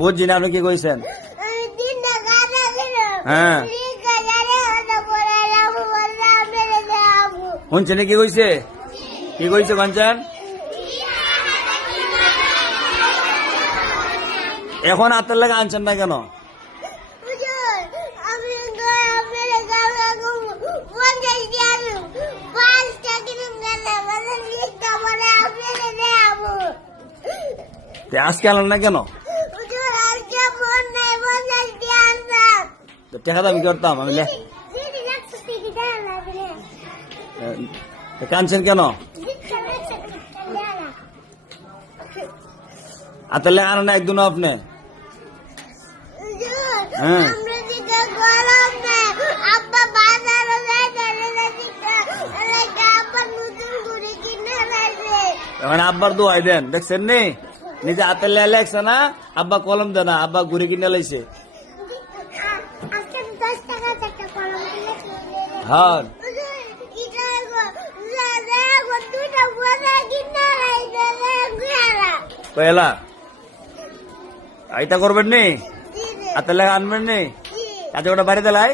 বুঝছি না, আপনি কি কইছেন? হ্যাঁ শুনছেন কি কইছে? কি কইছে বাঞ্চান? এখন আপনার লাগে আনছেন না কেন? আজকে আনলেন না কেন? টাকা দাবি করতাম আমি। কানছেন কেন? আতালে আনো না একদিনও আপনি? হ্যাঁ এখন আব্বার দোয়াই দেন, দেখছেন নি? নিজে হাতে লেখছে না, আব্বা কলম দেয় না, আব্বা ঘুরে কিনে লাইছে। হ্যাঁ পয়লা আইতা করবেন নি, হাতে লেখা আনবেন নি, কাজে ওটা বাড়িতে লাই।